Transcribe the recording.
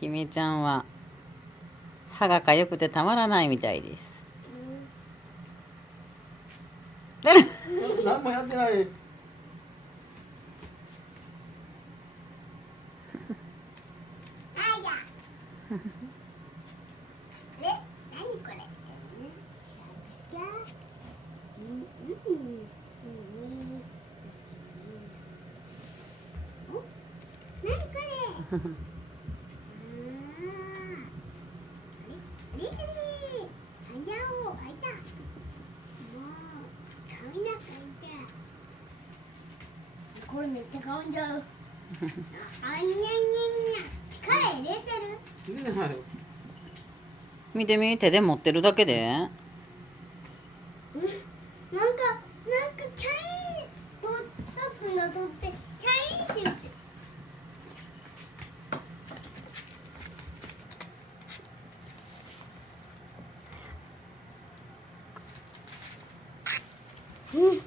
姫ちゃんは歯がかゆくてたまらないみたいです。何もやってない。これめっちゃ噛んじゃう。あんにゃんにゃんにゃ。力入れてる？入れてないよ。見てみ、手で持ってるだけで。なんかキャインとたっくんが取ってキャインって言って。うん。